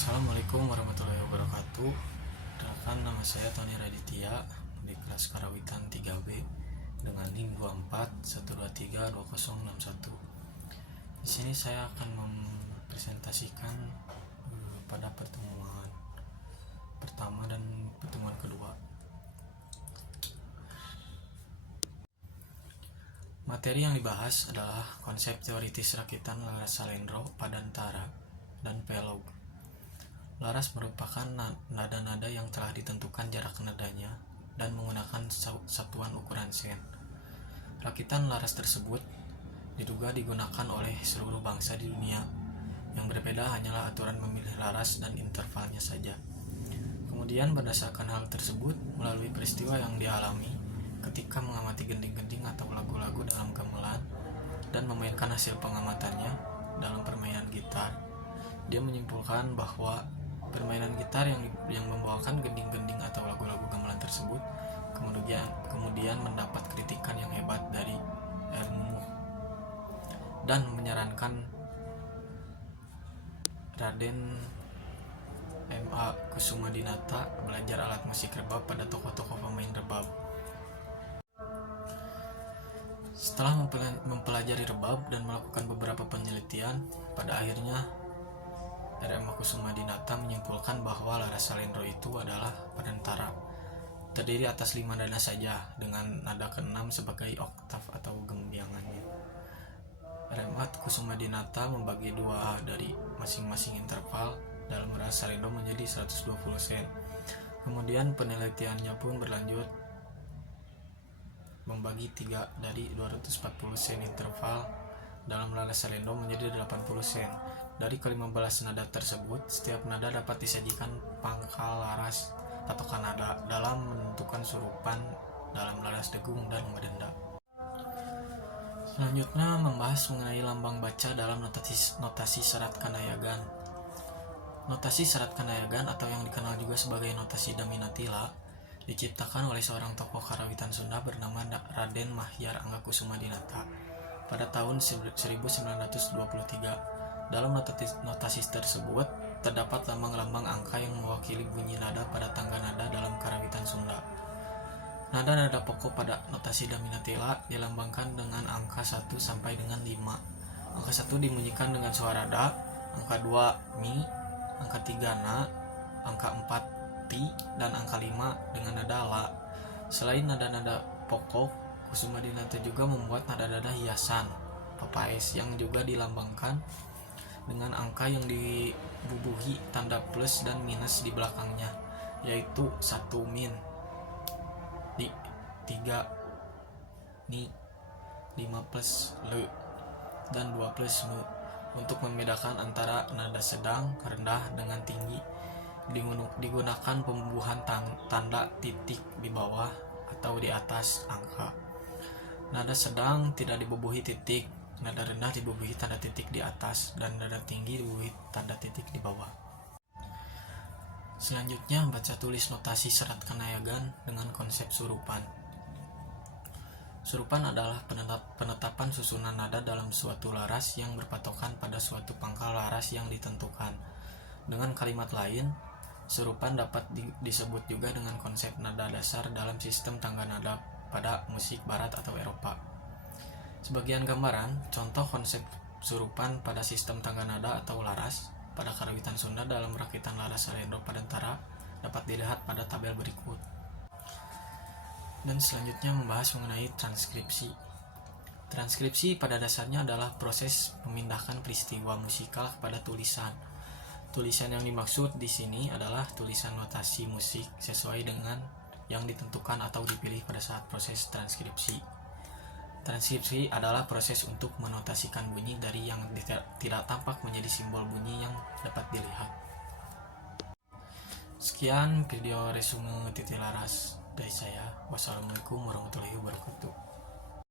Assalamualaikum warahmatullahi wabarakatuh. Perkenalkan, nama saya Tony Raditya di kelas Karawitan 3B dengan NIM 2412320061. Di sini saya akan mempresentasikan pada pertemuan pertama dan pertemuan kedua. Materi yang dibahas adalah konsep teoritis rakitan laras salendro, padantara, dan pelog. Laras merupakan nada-nada yang telah ditentukan jarak nadanya dan menggunakan satuan ukuran sen. Rakitan laras tersebut diduga digunakan oleh seluruh bangsa di dunia. Yang berbeda hanyalah aturan memilih laras dan intervalnya saja. Kemudian berdasarkan hal tersebut, melalui peristiwa yang dialami ketika mengamati gending-gending atau lagu-lagu dalam gamelan dan memainkan hasil pengamatannya dalam permainan gitar, dia menyimpulkan bahwa permainan gitar yang membawakan gending-gending atau lagu-lagu gamelan tersebut kemudian mendapat kritikan yang hebat dari Ermuh dan menyarankan Raden M.A. Kusumadinata belajar alat musik rebab pada tokoh-tokoh pemain rebab. Setelah mempelajari rebab dan melakukan beberapa penelitian, pada akhirnya R.M. Kusumadinata menyimpulkan bahwa laras salendro itu adalah padantara, terdiri atas 5 nada saja dengan nada ke-6 sebagai oktav atau gembiangannya. R.M. Kusumadinata membagi dua dari masing-masing interval dalam laras salendro menjadi 120 sen. Kemudian penelitiannya pun berlanjut membagi 3 dari 240 sen interval dalam laras salendro menjadi 80 sen. Dari ke-15 nada tersebut, setiap nada dapat disajikan pangkal laras atau kanada dalam menentukan surupan dalam laras degung dan madenda. Selanjutnya membahas mengenai lambang baca dalam notasi serat Kanayagan. Notasi serat Kanayagan atau yang dikenal juga sebagai notasi Daminatila diciptakan oleh seorang tokoh Karawitan Sunda bernama Raden Mahyar Angga Kusumadinata pada tahun 1923. Dalam notasi tersebut terdapat lambang-lambang angka yang mewakili bunyi nada pada tangga nada dalam Karawitan Sunda. Nada-nada pokok pada notasi Daminatila dilambangkan dengan angka 1 sampai dengan 5. Angka 1 dibunyikan dengan suara da, angka 2 mi, angka 3 na, angka 4 ti, dan angka 5 dengan nada la. Selain nada-nada pokok, Kusumadinata juga membuat nada-nada hiasan, papaes, yang juga dilambangkan dengan angka yang dibubuhi tanda plus dan minus di belakangnya, yaitu 1 min, 3 ni, 5 plus le, dan 2 plus mu. Untuk membedakan antara nada sedang, rendah, dengan tinggi, digunakan pembubuhan tanda titik di bawah atau di atas angka. Nada sedang tidak dibubuhi titik, nada rendah dibubuhi tanda titik di atas, dan nada tinggi dibubuhi tanda titik di bawah. Selanjutnya baca tulis notasi serat Kanayagan dengan konsep surupan. Surupan adalah penetapan susunan nada dalam suatu laras yang berpatokan pada suatu pangkal laras yang ditentukan. Dengan kalimat lain, surupan dapat disebut juga dengan konsep nada dasar dalam sistem tangga nada pada musik barat atau Eropa. Sebagian gambaran contoh konsep surupan pada sistem tangga nada atau laras pada Karawitan Sunda dalam rakitan laras salendro padantara dapat dilihat pada tabel berikut. Dan selanjutnya membahas mengenai transkripsi. Transkripsi pada dasarnya adalah proses memindahkan peristiwa musikal kepada tulisan. Tulisan yang dimaksud di sini adalah tulisan notasi musik sesuai dengan yang ditentukan atau dipilih pada saat proses transkripsi. Transkripsi adalah proses untuk menotasikan bunyi dari yang tidak tampak menjadi simbol bunyi yang dapat dilihat. Sekian video resume titik laras dari saya. Wassalamualaikum warahmatullahi wabarakatuh.